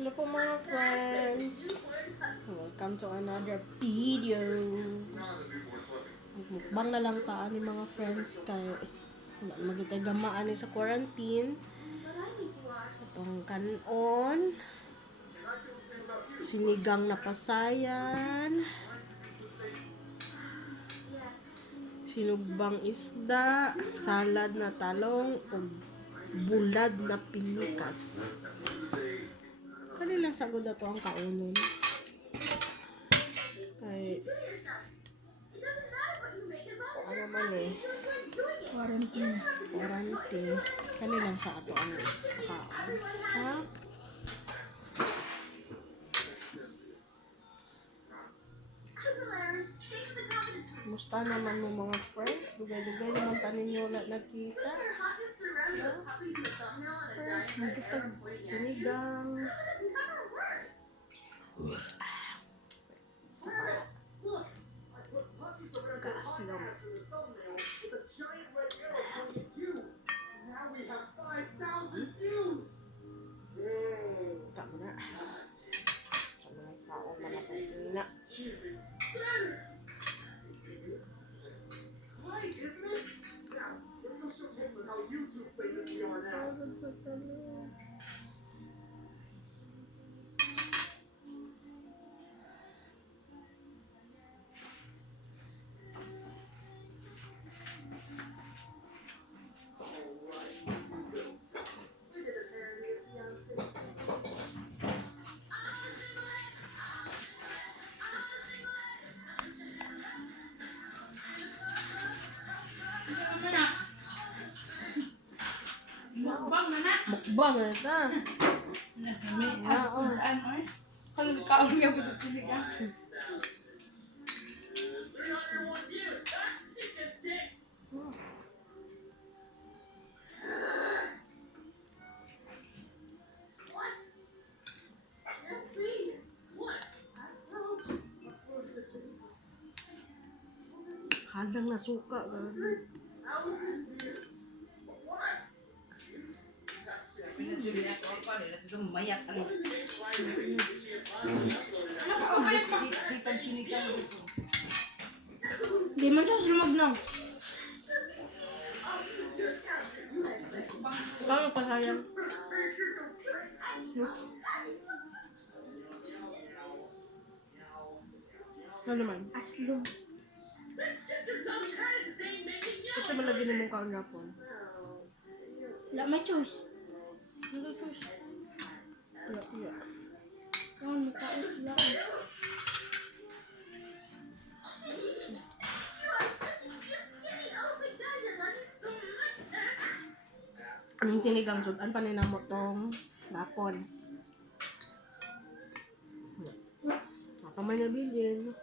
Hello po mga friends. Welcome to another videos. Mukbang na lang taan ni mga friends kay magitay gamaan ni sa quarantine. Itong kanon, sinigang na pasayan, sinugbang isda, salad na talong, ug bulad na pilikas. Kanilang sagod na to ang kaunon. Kay ano man eh, quarantine. Kanilang sa ato ang kaon. Ha? Musta naman mo mga friends? Dugay-dugay naman tanin nyo na nakita. First, magkitag sinigang. Gas lang. Tama na. Sa mga tao malapit na. Mukbang na ta. May asudan, oy. Kalau kaon nga budot sinigang. Kadang nasuka. Pinadili ako pa nila dito mayak ano. Ano pa mayak pa? Ditag sinigang dito. Di man siya sumag lang. Kano pa sayang? Ano naman? Aslong. Ito man lagi namang kaon gapon. Wala may choice. Ano choice? Wala. Ano makaon sila. Yung sinigang sudan pa nila mo tong gapon. Apa man nabilin?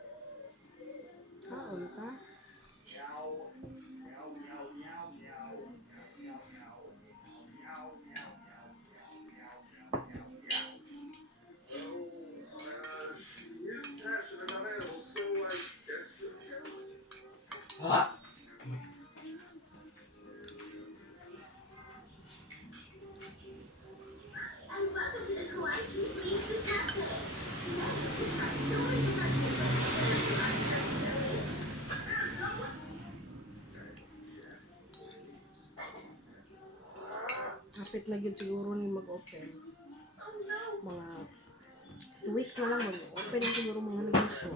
Kaon ta. Kapit na yun siguro ni mag-open. Mga 2 weeks na lang mag-open na siguro mga negosyo.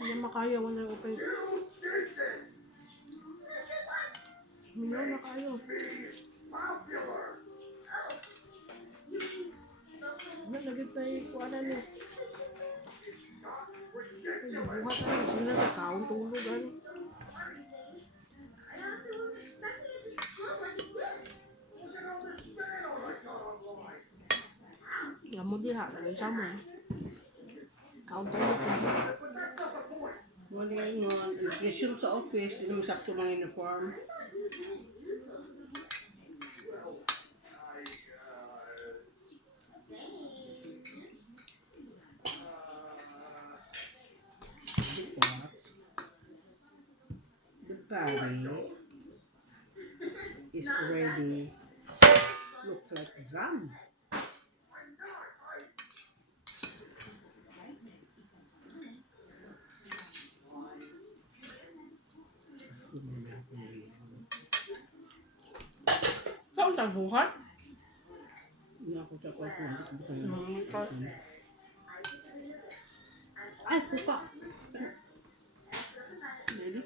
Hindi makaya wala open. Minaw na kayo. Ano, lagi tayo kuwanan niya. Ay, buhat tayo. Sila na kaon tulog. Ano? Kamu diha, namin siya mo. Kaon tulog ko. Wala nga. Resume sa office, di naman sakto mga uniform. Pare, is already look like a drum. Saan tayo buhat? Hindi ako sa kwarto. Mm, Ay, pupa! Ready?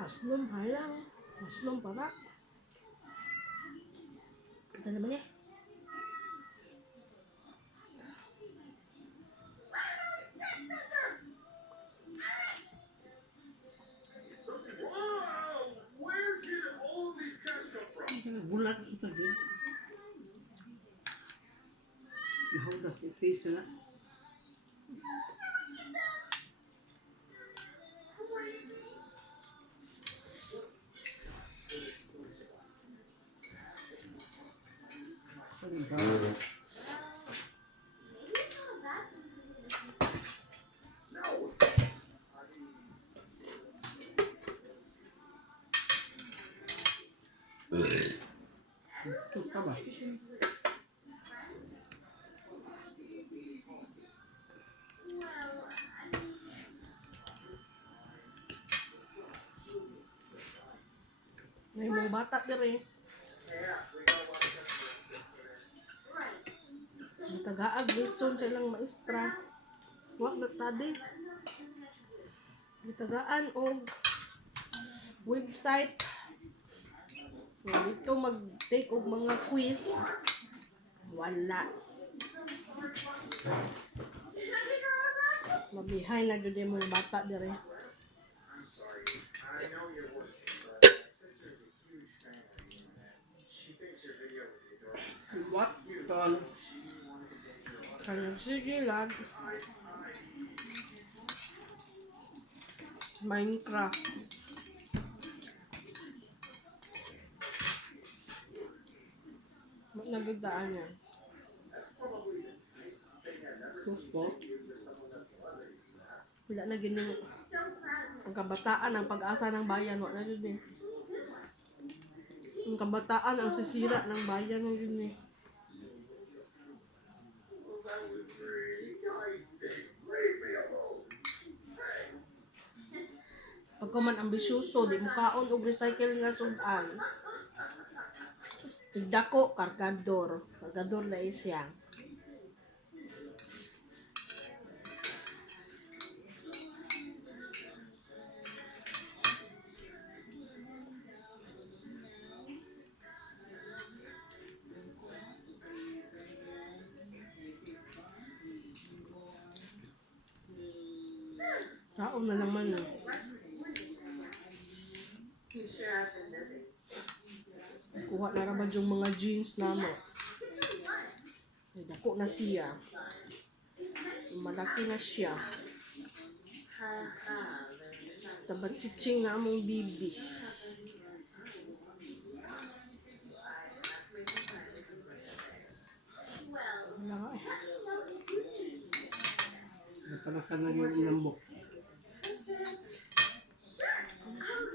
Aslom, halang. Aslom, para. Ito naman eh. Bulat ito din. Mahawdas ito na. Ito ka ba? May mga bata dire. Tagaag lesson sa ilang maestra. Wa na study. Gitagaan og website. Nga dito mag-take og mga quiz. Wala. Mabihay na jud yung mga bata dire. I'm sorry. I know you're working, but my sister is a huge fan of the internet. She thinks your video would be adorable. What? Ton. Kaya sige lag. Minecraft. Nagdaan yan. Gusto? Wala na gini ang kabataan, ang pag-asa ng bayan. Wala na yun eh. Ang kabataan, ang sisira ng bayan. Wala yun eh. Pagka man ambisyoso, di mo kaon og recycle nga sudan. Dako, kargador. Kargador na siya. Tao na naman eh. Kuha na raman yung mga jeans na mo. Ay, dako na siya. Malaki na siya. Tabat chiching nga among bibi. Wala nga eh. Napanakan na yung lambok.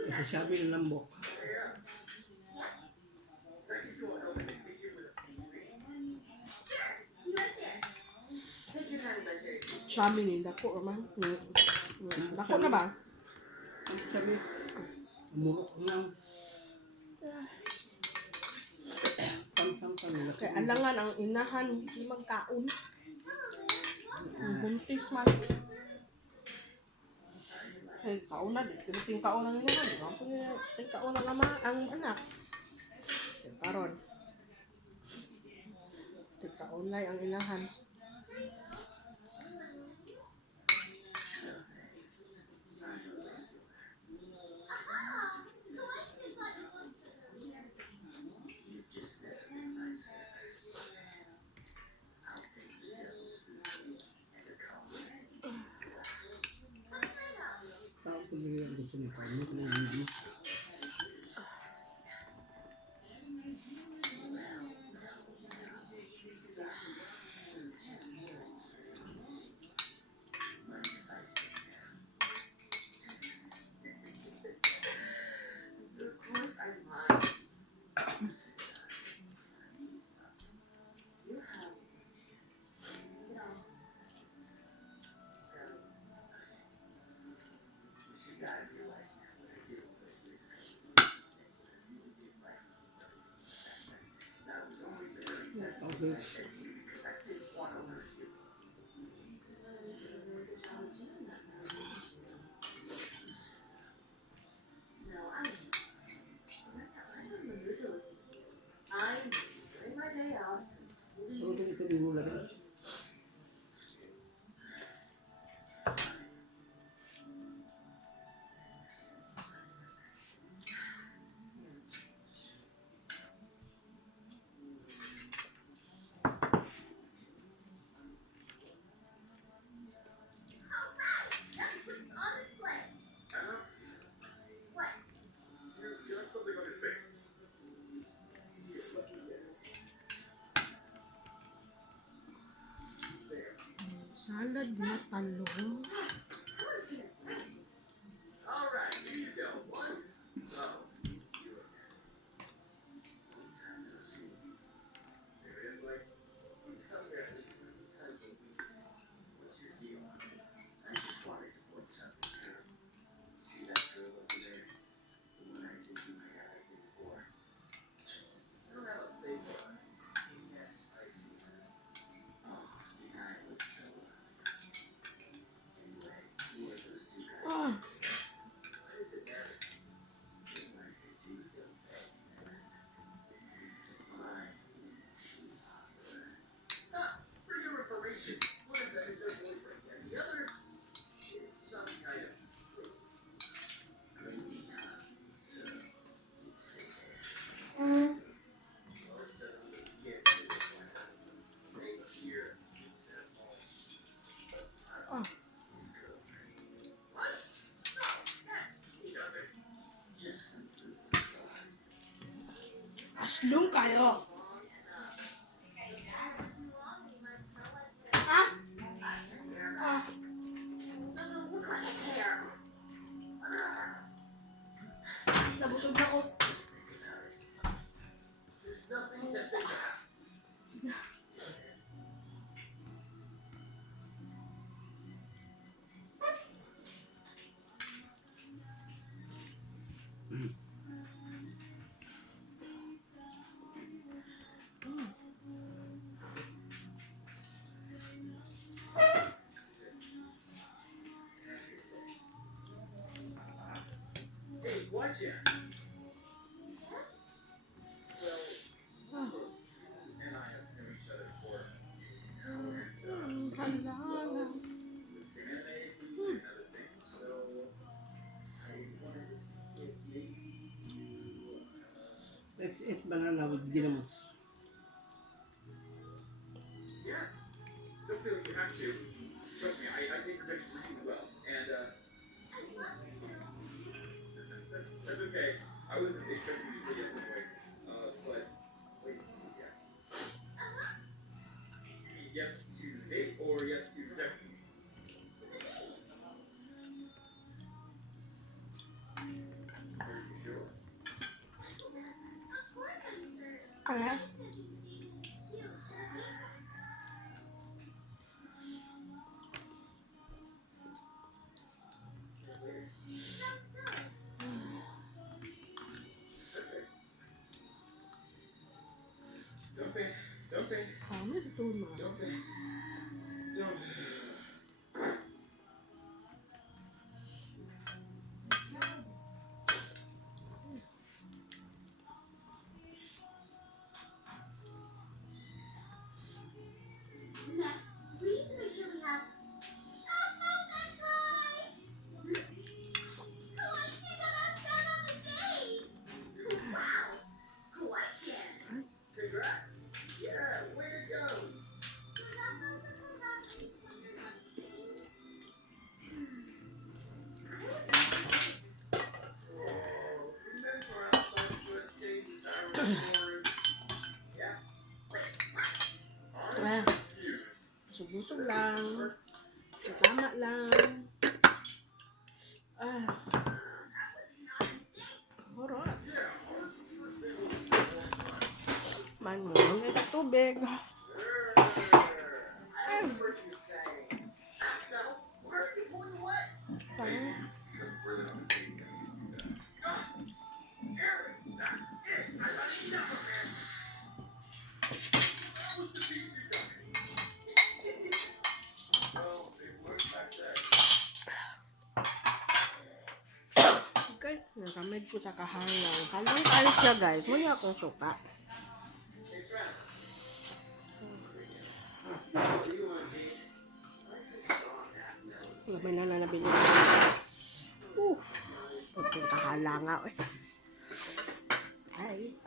Kasi sabi ng lambok. Sa amin eh, dako naman. Dako na ba? Ang sabi, umurok lang. Tam-tam nila. Kaya alangan ang inahan, hindi magkaon. Ang buntis man. Ay, kaon na, ting kaon ang inahan. Di ba? Ting kaon ang ama, ang anak. Karon. Ting kaon na ang inahan. Gusto niyo pa, ano ko na video. Okay. Okay, ito din mo lang. You got something on your face. Salad na talong. All right, here you go. One. Oh. Seriously? Come here. What's your deal? I just wanted to point something out. See that girl over there? The one I think you might have a thing for. I don't have a thing for her. Yes, I see her. Oh, the guy was so. Anyway, who are those two guys? Ah, Why does it matter? They like her too, don't they? Why isn't she popular? For your information, one of them is their boyfriend, and the other is some kind of freak. Crazy, huh? So, you'd say this. Most of them get to this one. Right here. Example. ah. His girlfriend. What? No, he doesn't. Just some food for thought. Aslong kayo. Ah? Ah. Doesn't look like a hair. Mas nabusog na ko. Just think about it. There's nothing to think about. Hey, watch it. Well, and I have known each other for hours. Halala. With anime and other things, so I wanted to see if maybe you. Let's eat banana with ginamos. Yeah. Don't feel like you have to. Trust me, I take rejection really well. And, that's okay. I wasn't expecting you to say yes anyway. But, wait, say yes. You mean yes to the date or yes to rejection? Are you sure? Kaya? Don't faint. Don't faint. Kami sa tuna. Don't faint. Don't. Next, please make sure we have Wow! Collection! Congrats. Yeah, way to go. Ah, busog lang. Tama lang. Ah. Alright. Man mo, may tubig. Okay, nakamid ko sa kahalang. Halang tayo siya guys. Muna akong suka. Lamay na nabili. Itong kahalanga. Ay.